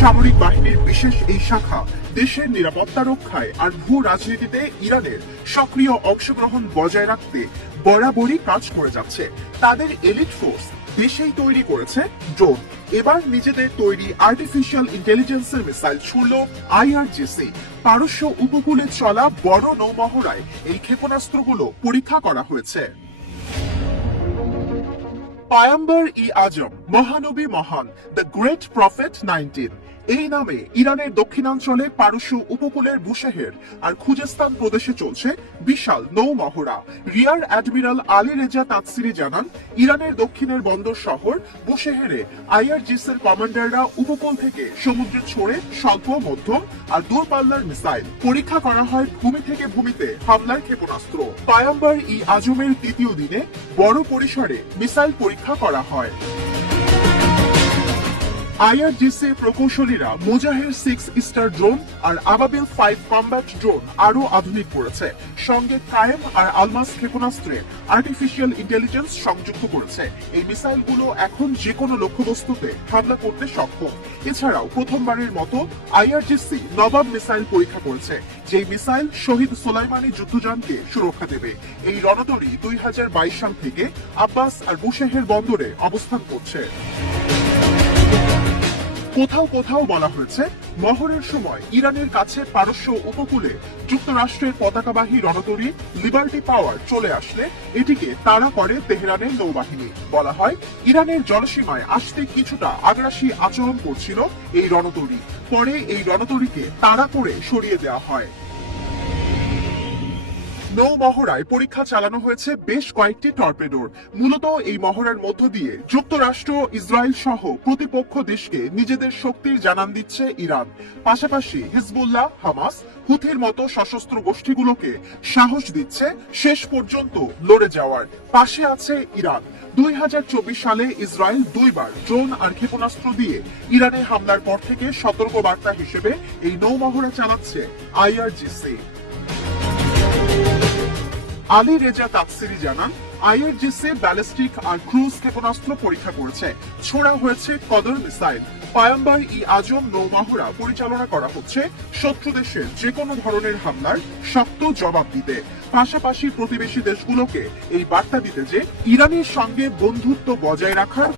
সামরিক বাহিনীর বিশেষ এই শাখা দেশের নিরাপত্তা রক্ষায় আর ভূ রাজনীতিতে ইরানের সক্রিয় অংশগ্রহণ বজায় রাখতে বরাবরই কাজ করে যাচ্ছে। তাদের এলিট ফোর্স দেশেই তৈরি করেছে ড্রোন এবার নিজেদের তৈরি আর্টিফিশিয়াল ইন্টেলিজেন্সের মিসাইল ছুড়ল আইআরজিসি পারস্য উপকূলে চলা বড় নৌমহড়ায় এই ক্ষেপণাস্ত্রগুলো পরীক্ষা করা হয়েছে। পায়াম্বার ই আজম মহানবী মহান দ্য গ্রেট প্রফেট নাইনটিন এই নামে ইরানের দক্ষিণাঞ্চলে পারস্য উপকূলের বুশেহের আর খুজেস্তান প্রদেশে চলছে বিশাল নৌ মহড়া rear admiral Ali Reza Tangsiri জানান, ইরানের দক্ষিণের বন্দর শহর বুশেহেরে আইআরজিসের কমান্ডাররা উপকূল থেকে সমুদ্রে ছড়ে স্বল্প মধ্যম আর দূরপাল্লার মিসাইল পরীক্ষা করা হয় ভূমি থেকে ভূমিতে হামলার ক্ষেপণাস্ত্র। পায়াম্বার ই আজমের তৃতীয় দিনে বড় পরিসরে মিসাইল পরীক্ষা করা হয়। আইআরজিসি প্রকৌশলীরা মোজাহের সিক্স স্টার ড্রোন আর আবাবিল ফাইভ কম্ব্যাট ড্রোন আরও আধুনিক করেছে। সঙ্গে কায়েম আর আলমাস ক্ষেপণাস্ত্রে আর্টিফিশিয়াল ইন্টেলিজেন্স সংযুক্ত করেছে। এই মিসাইলগুলো এখন যে কোনো লক্ষ্যবস্তুতে হামলা করতে সক্ষম। এছাড়াও প্রথমবারের মতো আইআরজিসি নবাব মিসাইল পরীক্ষা করেছে, যেই মিসাইল শহীদ সোলাইমানি যুদ্ধযানকে সুরক্ষা দেবে। এই রণতরী দুই হাজার বাইশ সাল থেকে আব্বাস আর বুশেহের বন্দরে অবস্থান করছে। কোথাও কোথাও বলা হয়েছে, মহরের সময় ইরানের কাছে পারস্য উপকূলে যুক্তরাষ্ট্রের পতাকাবাহী রণতরী লিবার্টি পাওয়ার চলে আসলে, এটিকে তাড়া করে তেহরানের নৌবাহিনী। বলা হয়, ইরানের জলসীমায় আসতে কিছুটা আগ্রাসী আচরণ করছিল এই রণতরী। পরে এই রণতরীকে তাড়া করে সরিয়ে দেওয়া হয়। নৌ মহড়ায় পরীক্ষা চালানো হয়েছে বেশ কয়েকটি টর্পেডোর। মূলত এই মহড়ার মধ্য দিয়ে যুক্তরাষ্ট্র, ইসরায়েল সহ প্রতিপক্ষ দেশকে নিজেদের শক্তির জানান দিচ্ছে ইরান। পাশাপাশি হিজবুল্লাহ, হামাস, হুথির মতো সশস্ত্র গোষ্ঠীগুলোকে সাহস দিচ্ছে শেষ পর্যন্ত লড়ে যাওয়ার। পাশে আছে ইরান। দুই হাজার চব্বিশ সালে ইসরায়েল দুইবার ড্রোন আর ক্ষেপণাস্ত্র দিয়ে ইরানে হামলার পর থেকে সতর্ক বার্তা হিসেবে এই নৌ মহড়া চালাচ্ছে আইআরজিসি। আলী রেজা তাকসিরি জানান, আইআরজিসি, ব্যালিস্টিক আর ক্রুজ ক্ষেপণাস্ত্র পরীক্ষা করেছে। ছোড়া হয়েছে কদর মিসাইল। পায়াম্বার ই আজম নৌমাহরা পরিচালনা করা হচ্ছে শত্রু দেশের যে কোনো ধরনের হামলার শক্ত জবাব দিতে। পাশাপাশি প্রতিবেশী দেশগুলোকে এই বার্তা দিতে যে, ইরানের সঙ্গে বন্ধুত্ব বজায় রাখার